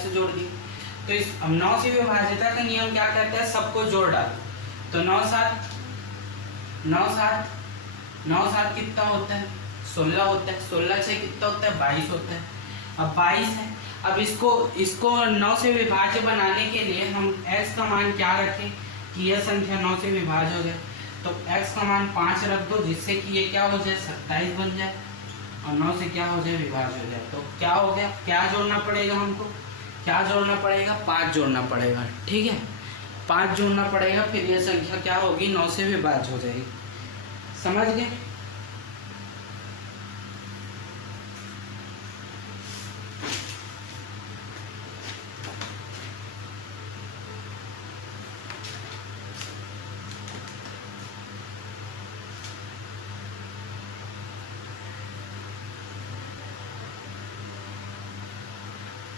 जोड़ दी, तो इस 9 से विभाज्यता का नियम क्या कहता है? सबको जोड़ डाल। तो 9 7 कितना होता है? 16 होता है। 16 6 कितना होता है? 22 होता है। अब 22 है। अब इसको 9 से विभाज्य बनाने के लिए हम x का मान क्या रखें कि यह संख्या 9 से विभाज्य हो जाए? तो x का मान 5 रख दो, जिससे कि ये क्या हो जाए? 27 बन जाए, और 9 से क्या हो जाए? विभाज्य हो जाए। तो क्या हो गया? क्या जोड़ना पड़ेगा हमको? 5 जोड़ना पड़ेगा। ठीक है, 5 जोड़ना पड़ेगा, फिर यह संख्या क्या होगी? 9 से विभाज्य हो जाएगी। समझ गए?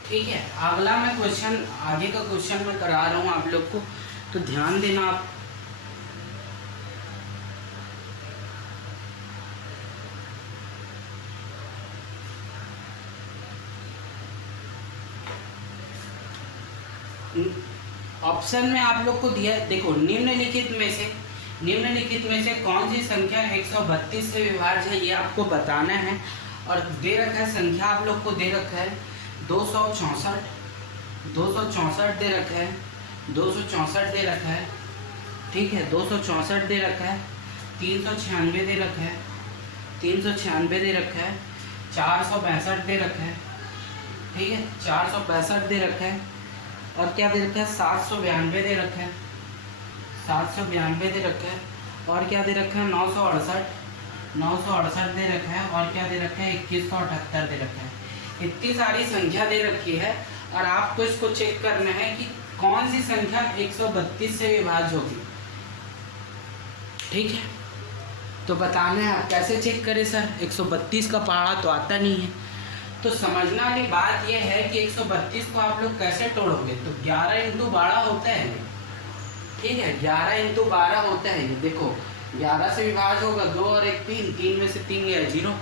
ठीक है, अगला मैं आगे का क्वेश्चन मैं करा रहा हूँ आप लोग को, तो ध्यान देना आप। ऑप्शन में आप लोग को दिया, देखो निम्नलिखित में से कौन सी संख्या 132 से विभाज्य है, ये आपको बताना है। और दे रखा है संख्या, आप लोग को दे रखा है 264 दे रखा है, 264 दे रखा है। ठीक है, 264 दे रखा है, 396 दे रखा है, 396 दे रखा है, 462 दे रखा है। ठीक है, 462 दे रखा है, और क्या दे रखा है? 792 दे रखा है, 792 दे रखा है, और क्या दे रखा है? 968 दे रखा है, और क्या दे रखा है? 2178 दे रखा है। इतनी सारी संख्या दे रखी है, और आपको इसको चेक करना है कि कौन सी संख्या 132 से विभाज्य होगी। ठीक है, तो बताना है। आप कैसे चेक करें सर? 132 का पहाड़ा तो आता नहीं है। तो समझना वाली बात यह है कि 132 को आप लोग कैसे तोड़ोगे? तो 11 × 12 होता है। ठीक है, 11 × 12 होता है। ये देखो 11 से विभाज्य होगा, 2 और 1 3 में से 3 गया 0।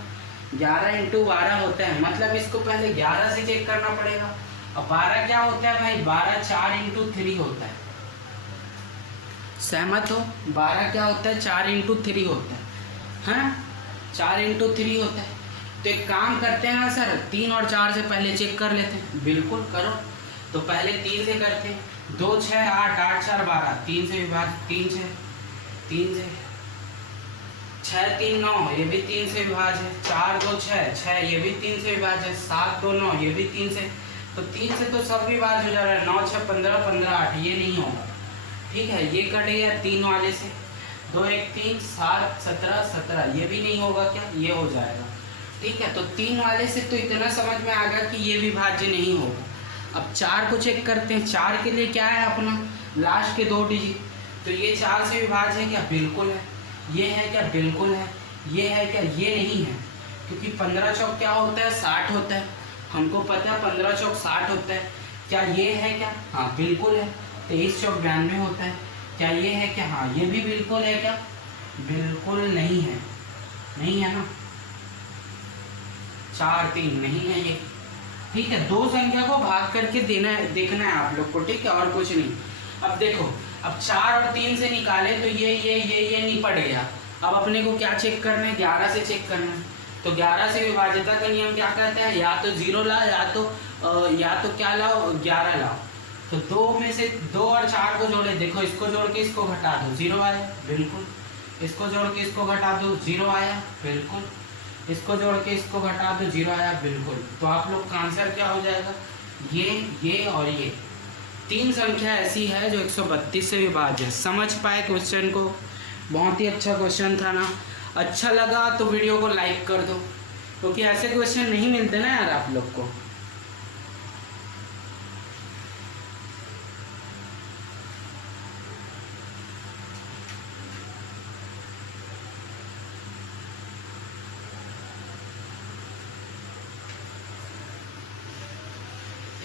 11 × 12 होता है, मतलब इसको पहले 11 से चेक करना पड़ेगा। और 12 क्या होता है भाई? 12 4 × 3 होता है। सहमत हो? 12 क्या होता है? 4 × 3 होता है। हाँ, 4 × 3 होता है। तो एक काम करते हैं ना सर, 3 और 4 से पहले चेक कर लेते हैं। बिल्कुल करो। तो पहले 3 से करते हैं। 2 6 8 8 4 12, 3 से विभाज्य, 3 से 6 3 9, ये भी 3 से विभाज्य है। 4 2 6, ये भी 3 से विभाज्य है। 7 2 9, ये भी 3 से। तो 3 से तो सब विभाज्य हो जा रहा है। 9 6 15 15 8, ये नहीं होगा। ठीक है, ये कट गया 3 वाले से। 2 1 3 7 17 17, ये भी नहीं होगा क्या? ये हो जाएगा। ठीक है, तो 3 वाले से तो इतना समझ में आ गया कि ये विभाज्य नहीं होगा। अब 4 को चेक करते हैं। 4 के लिए क्या है अपना? लास्ट के 2 डिजिट। तो ये 4 से विभाज्य है क्या? बिल्कुल है। ये है क्या? बिल्कुल है। ये है क्या? ये नहीं है, क्योंकि 15 चौक क्या होता है? 60 होता है। हमको पता है 15 चौक 60 होता है। क्या ये है क्या? हाँ बिल्कुल है। 23 चौक 92 होता है। क्या ये है क्या? हाँ ये भी बिल्कुल है क्या? बिल्कुल नहीं है। नहीं है ना? 4 3 नहीं है ये। ठीक है, 2 संख्या को भाग करके देखना है आप लोग को। ठीक है, और कुछ नहीं। अब देखो, अब 4 और 3 से निकाले तो ये निपट गया। अब अपने को क्या चेक करना है? 11 से चेक करना है। तो 11 से विभाज्यता का नियम क्या कहता है? या तो 0 लाओ, या तो क्या लाओ? 11 लाओ। तो 2 में से 2 और 4 को जोड़े, देखो इसको जोड़ के इसको घटा दो 0 आया, बिल्कुल। इसको जोड़ के इसको घटा दो 0 आया, बिल्कुल। इसको जोड़ के इसको घटा दो 0 आया, बिल्कुल। तो आप लोग का आंसर क्या हो जाएगा, ये और ये 3 संख्या ऐसी है जो 132 से विभाज्य है। समझ पाए क्वेश्चन को? बहुत ही अच्छा क्वेश्चन था ना। अच्छा लगा तो वीडियो को लाइक कर दो, क्योंकि ऐसे क्वेश्चन नहीं मिलते ना यार आप लोग को।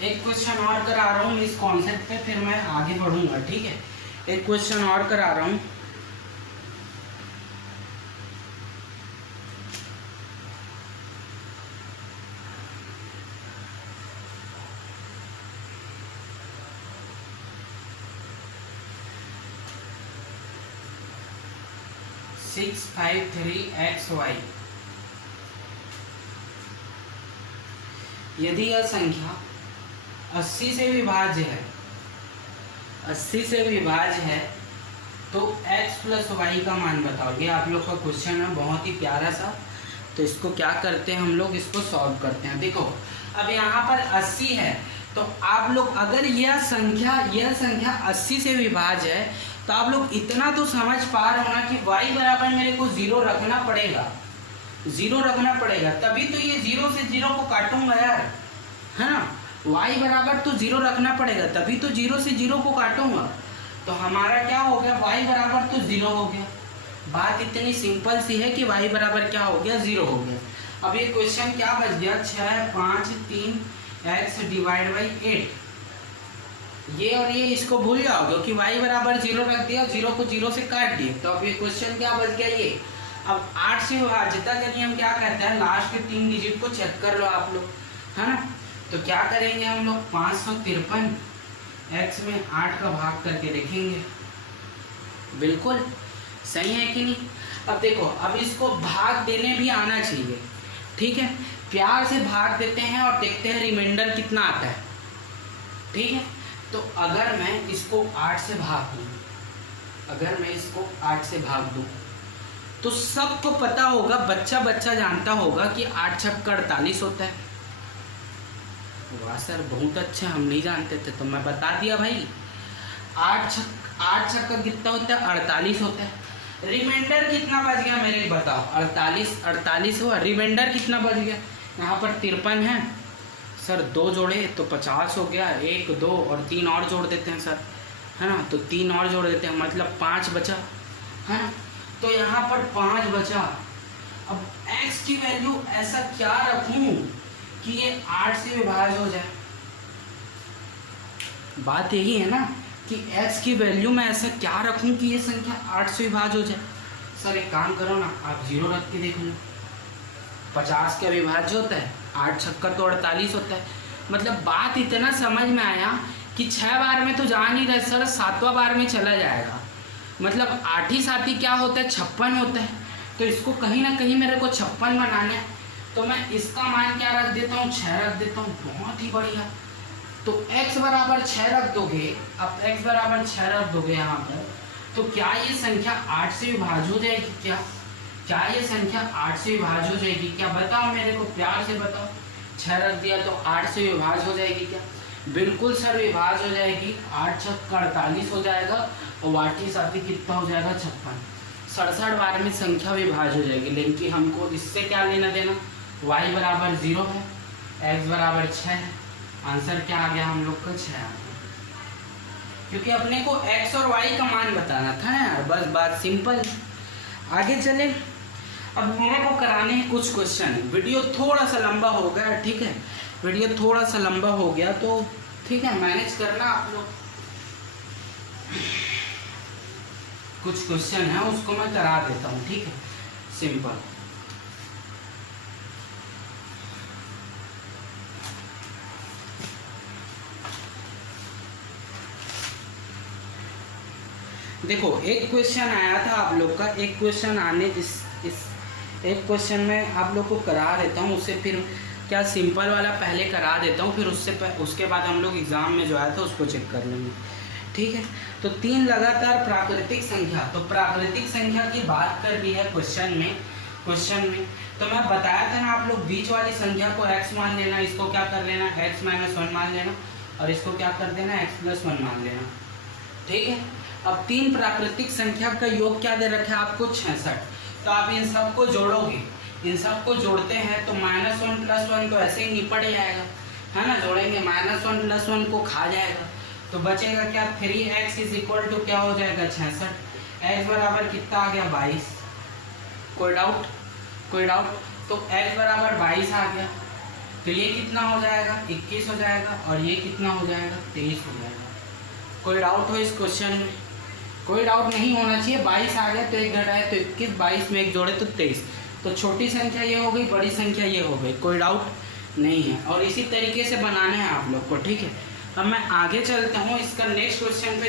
एक क्वेश्चन और करा रहा हूँ इस कॉन्सेप्ट पे, फिर मैं आगे बढ़ूंगा, ठीक है। एक क्वेश्चन और करा रहा हूँ। Six 653XY। यदि यह संख्या 80 से विभाज्य है, 80 से विभाज्य है, तो x प्लस वाई का मान बताओ। ये आप लोग का क्वेश्चन है, बहुत ही प्यारा सा। तो इसको क्या करते हैं हम लोग, इसको सॉल्व करते हैं। देखो अब यहाँ पर 80 है, तो आप लोग अगर यह संख्या 80 से विभाज्य है, तो आप लोग इतना तो समझ पा रहे हो ना कि y बराबर मेरे को 0 रखना पड़ेगा, 0 रखना पड़ेगा, तभी तो ये 0 से 0 को काटूंगा यार, है ना। y बराबर तो 0 रखना पड़ेगा, तभी तो 0 से 0 को काटूंगा। तो हमारा क्या हो गया, y बराबर तो 0 हो गया। बात इतनी सिंपल सी है कि y बराबर क्या हो गया, 0 हो गया। अब ये क्वेश्चन क्या बच गया, 6 5 3 x डिवाइड बाई 8। ये और ये इसको भूल जाओ, क्योंकि y बराबर 0 रख दिया, 0 को 0 से काट दिए। तो अब ये क्वेश्चन क्या बच गया, ये। अब 8 से विभाज्यता का नियम क्या कहता है, लास्ट के 3 डिजिट को चेक कर लो आप लोग, है ना। तो क्या करेंगे हम लोग, 553 x में 8 का भाग करके देखेंगे, बिल्कुल सही है कि नहीं। अब देखो, अब इसको भाग देने भी आना चाहिए, ठीक है। प्यार से भाग देते हैं और देखते हैं रिमाइंडर कितना आता है, ठीक है। तो अगर मैं इसको 8 से भाग दूँ, अगर मैं इसको 8 से भाग दूँ, तो सबको पता होगा, बच्चा बच्चा जानता होगा कि 8 छक्का 48 होता है। वाह सर, बहुत अच्छे, हम नहीं जानते थे तो मैं बता दिया भाई। 8 छक्का कितना होता है, 48 होता है। रिमाइंडर कितना बच गया मेरे को बताओ, 48 हुआ। रिमाइंडर कितना बच गया, यहाँ पर 53 है सर, 2 जोड़े तो 50 हो गया, 1 2 और 3 और जोड़ देते हैं सर, है ना। तो 3 और जोड़ देते हैं, मतलब 5 बचा, है ना। तो यहाँ पर 5 बचा। अब x की वैल्यू ऐसा क्या रखूं कि ये 8 से विभाज्य हो जाए। बात यही है ना कि x की वैल्यू में ऐसा क्या रखूं कि ये संख्या 8 से विभाज्य हो जाए। सर एक काम करो ना, आप 0 रख के देख लो। 50 का विभाज्य होता है, 8 छक्का तो 48 होता है। मतलब बात इतना समझ में आया कि 6 बार में तो जा नहीं रहे सर, 7वां बार में चला जाएगा। मतलब 8 ही 7 ही क्या होता है, 56 होता है। तो इसको कहीं ना कहीं मेरे को 56 बनाना है, तो मैं इसका मान क्या रख देता हूँ, 6 रख देता हूँ। बहुत ही बढ़िया। तो x बराबर 6 रख दोगे, अब x बराबर 6 रख दोगे यहाँ पर, तो क्या ये संख्या 8 से विभाज्य हो जाएगी क्या ये संख्या 8 से विभाज्य हो जाएगी क्या? बताओ मेरे को, प्यार से बताओ। 6 रख दिया तो 8 से विभाज्य हो जाएगी क्या? बिल्कुल सर विभाज्य हो जाएगी। 8 छक्का 48 हो जाएगा और 8 ही 7 कितना हो जाएगा, 56। 67 बार में संख्या विभाज्य हो जाएगी। लेकिन हमको इससे क्या लेना देना, y बराबर 0 है, x बराबर 6 है। आंसर क्या आ गया हम लोग का, 6 आ गया, क्योंकि अपने को x और y का मान बताना था ना यार। बस बात सिंपल। आगे चले। अब मेरे को कराने हैं कुछ क्वेश्चन। वीडियो थोड़ा सा लंबा हो गया, ठीक है, वीडियो थोड़ा सा लंबा हो गया तो ठीक है, मैनेज करना आप लोग। कुछ क्वेश्चन है उसको मैं करा देता हूँ, ठीक है, सिंपल। देखो एक क्वेश्चन आया था आप लोग का, एक क्वेश्चन आने एक क्वेश्चन में आप लोग को करा देता हूँ, उससे फिर क्या सिंपल वाला पहले करा देता हूँ, फिर उसके बाद हम लोग एग्ज़ाम में जो आया था उसको चेक कर लेंगे, ठीक है। तो 3 लगातार प्राकृतिक संख्या, तो प्राकृतिक संख्या की बात कर दी है क्वेश्चन में। तो मैं बताया था ना आप लोग बीच वाली संख्या को x मान लेना, इसको क्या कर लेना x - 1 मान लेना, और इसको क्या कर देना x + 1 मान लेना, ठीक है। अब 3 प्राकृतिक संख्या का योग क्या दे रखा है आपको 66। तो आप इन सब को जोड़ोगे, इन सब को जोड़ते हैं तो -1 + 1 तो ऐसे ही निपट जाएगा, है ना। जोड़ेंगे -1 + 1 को खा जाएगा, तो बचेगा क्या 3x = क्या हो जाएगा 66। x बराबर कितना आ गया 22। कोई डाउट? तो x बराबर 22 आ गया, तो ये कितना हो जाएगा 21 हो जाएगा, और ये कितना हो जाएगा 23 हो जाएगा। कोई डाउट हो इस क्वेश्चन में? कोई डाउट नहीं होना चाहिए। 22 आ गया तो 1 घटाए तो 21, 22 में 1 जोड़े तो 23। तो छोटी संख्या ये हो गई, बड़ी संख्या ये हो गई, कोई डाउट नहीं है। और इसी तरीके से बनाना है आप लोग को, ठीक है। अब मैं आगे चलता हूँ, इसका नेक्स्ट क्वेश्चन पे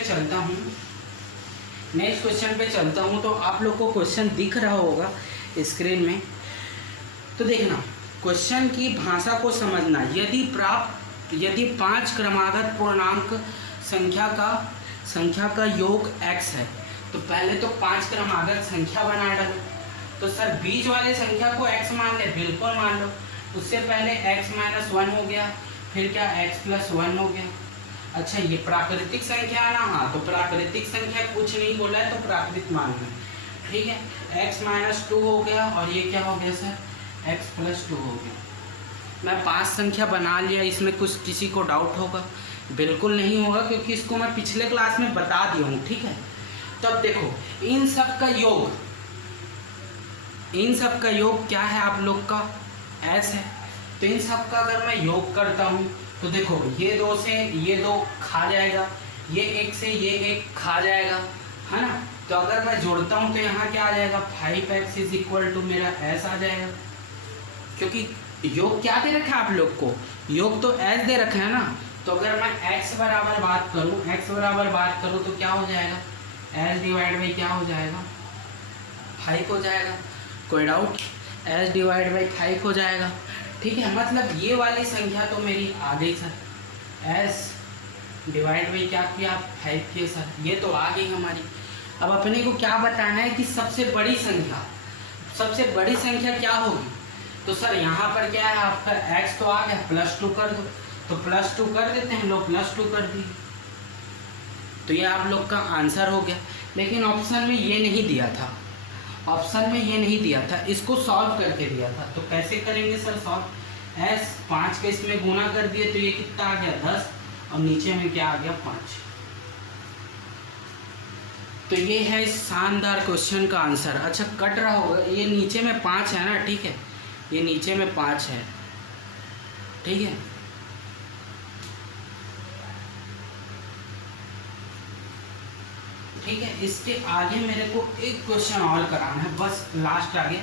चलता हूँ। तो आप लोग को क्वेश्चन दिख रहा होगा स्क्रीन में, तो देखना क्वेश्चन की भाषा को समझना। यदि 5 क्रमागत पूर्णांक संख्या का योग x है, तो पहले तो 5 क्रमागत संख्या बना डालो। तो सर बीच वाले संख्या को x मान ले, बिल्कुल मान लो। उससे पहले x - 1 हो गया, फिर क्या x + 1 हो गया। अच्छा ये प्राकृतिक संख्या है ना, हाँ तो प्राकृतिक संख्या कुछ नहीं बोला है तो प्राकृतिक मानना है, ठीक है। x - 2 हो गया, और ये क्या हो गया सर x + 2 हो गया। मैं 5 संख्या बना लिया, इसमें कुछ किसी को डाउट होगा? बिल्कुल नहीं होगा, क्योंकि इसको मैं पिछले क्लास में बता दिया हूँ, ठीक है। तब देखो इन सब का योग क्या है आप लोग का s है। तो इन सब का अगर मैं योग करता हूँ तो देखो ये 2 से ये 2 खा जाएगा, ये 1 से ये 1 खा जाएगा, है ना। तो अगर मैं जोड़ता हूँ तो यहाँ क्या आ जाएगा 5x = मेरा s आ जाएगा, क्योंकि योग क्या दे रखा है आप लोग को, योग तो s दे रखा है ना। तो अगर मैं x बराबर बात करूँ तो क्या हो जाएगा s / क्या हो जाएगा 5 हो जाएगा। कोई डाउट? s / 5 हो जाएगा, ठीक है। मतलब ये वाली संख्या तो मेरी आ गई सर, s / क्या किया 5 किए सर, ये तो आ गई हमारी। अब अपने को क्या बताना है कि सबसे बड़ी संख्या क्या होगी। तो सर यहाँ पर क्या है आपका x तो आ गया, +2 कर दो, तो +2 कर देते हैं, लो +2 कर दिए। तो ये आप लोग का आंसर हो गया। लेकिन ऑप्शन में ये नहीं दिया था, इसको सॉल्व करके दिया था। तो कैसे करेंगे सर सॉल्व? s 5 के इसमें गुना कर दिए, तो ये कितना आ गया 10, और नीचे में क्या आ गया 5। तो ये है इस शानदार क्वेश्चन का आंसर। अच्छा कट रहा होगा, ये नीचे में 5 है ना, ठीक है, ये नीचे में 5 है, ठीक है। ठीक है, इसके आगे मेरे को एक क्वेश्चन और कराना है, बस लास्ट आगे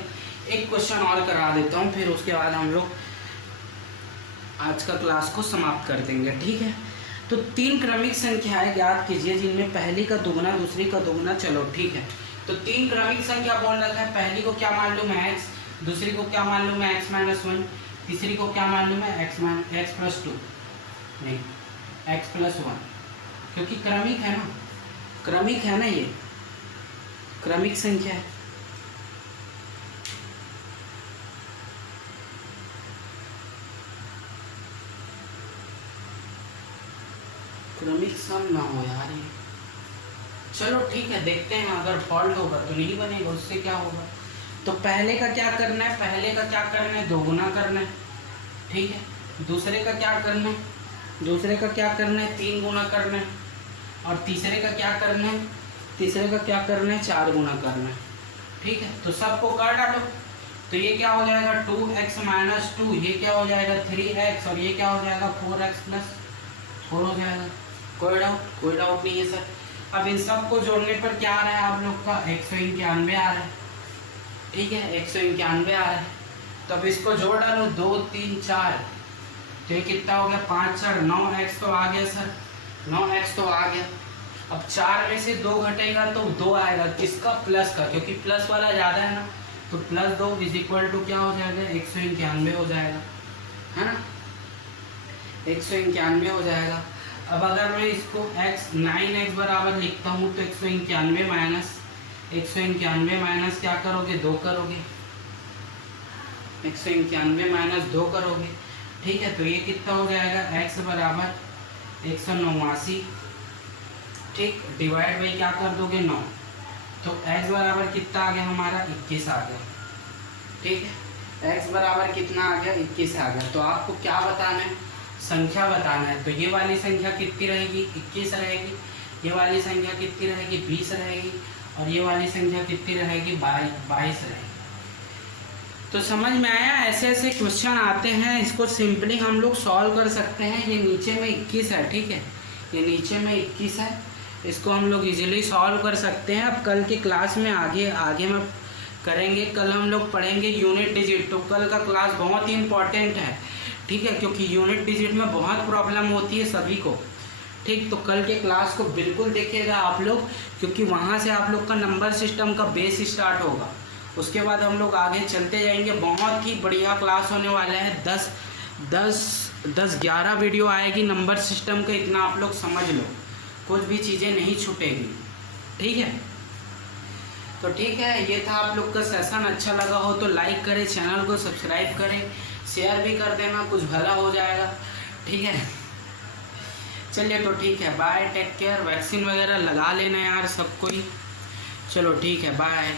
एक क्वेश्चन और करा देता हूँ, फिर उसके बाद हम लोग आज का क्लास को समाप्त कर देंगे, ठीक है। तो 3 क्रमिक संख्याएं ज्ञात कीजिए जिनमें पहली का दुगना दूसरी का दुगना, चलो ठीक है। तो 3 क्रमिक संख्या बोल रखा है, पहली को क्या मान लूँ मैं x, दूसरी को क्या मान लूँ मैं x - 1, तीसरी को क्या मान लूँ मैं x + 2, नहीं x + 1, क्योंकि क्रमिक है ना, ये क्रमिक संख्या है। क्रमिक सम ना हो यार ये, चलो ठीक है, देखते हैं अगर फॉल्ट होगा तो नहीं बनेगा, उससे क्या होगा। तो पहले का क्या करना है, दोगुना करना है, ठीक है। दूसरे का क्या करना है 3 गुना करना है, और तीसरे का क्या करना है 4 गुना करना है, ठीक है। तो सबको कर डालो, तो ये क्या हो जाएगा 2x - 2, ये क्या हो जाएगा 3x, और ये क्या हो जाएगा 4x + 4 हो जाएगा। कोई डाउट नहीं है सर। अब इन सब को जोड़ने पर क्या आ रहा है आप लोग का 191 आ रहा है, ठीक है, 191 आ रहा है। तो अब इसको जोड़ डालो 2 3 4, तो ये कितना हो गया 5 4 9x तो आ गया सर, 9x तो आ गया। अब 4 में से 2 घटेगा तो 2 आएगा, किसका प्लस का, क्योंकि प्लस वाला ज़्यादा है ना, तो +2 = क्या हो जाएगा 191 हो जाएगा, है ना, 191 हो जाएगा। अब अगर मैं इसको9x बराबर लिखता हूँ तो 191 माइनस क्या करोगे, 2 करोगे, 191 माइनस 2 करोगे, ठीक है। तो ये कितना हो जाएगा, x बराबर 189, ठीक, डिवाइड बाई क्या कर दोगे, 9। तो x बराबर कितना आ गया हमारा, 21 आ गया, ठीक है। x बराबर कितना आ गया, 21 आ गया। तो आपको क्या बताना है, संख्या बताना है। तो ये वाली संख्या कितनी रहेगी, 21 रहेगी, ये वाली संख्या कितनी रहेगी, 20 रहेगी, और ये वाली संख्या कितनी रहेगी, 22 रहेगी। तो समझ में आया, ऐसे ऐसे क्वेश्चन आते हैं, इसको सिंपली हम लोग सॉल्व कर सकते हैं। ये नीचे में 21 है, ठीक है, ये नीचे में 21 है, इसको हम लोग इजीली सॉल्व कर सकते हैं। अब कल की क्लास में आगे में करेंगे। कल हम लोग पढ़ेंगे यूनिट डिजिट। तो कल का क्लास बहुत ही इम्पॉर्टेंट है, ठीक है, क्योंकि यूनिट डिजिट में बहुत प्रॉब्लम होती है सभी को, ठीक। तो कल के क्लास को बिल्कुल देखिएगा आप लोग, क्योंकि वहाँ से आप लोग का नंबर सिस्टम का बेस स्टार्ट होगा। उसके बाद हम लोग आगे चलते जाएंगे। बहुत ही बढ़िया क्लास होने वाला है। 10-11 वीडियो आएगी नंबर सिस्टम का, इतना आप लोग समझ लो, कुछ भी चीज़ें नहीं छूटेगी, ठीक है। तो ठीक है, ये था आप लोग का सेशन। अच्छा लगा हो तो लाइक करें, चैनल को सब्सक्राइब करें, शेयर भी कर देना, कुछ भला हो जाएगा, ठीक है। चलिए तो ठीक है, बाय, टेक केयर। वैक्सीन वगैरह लगा लेना यार सब कोई। चलो ठीक है, बाय।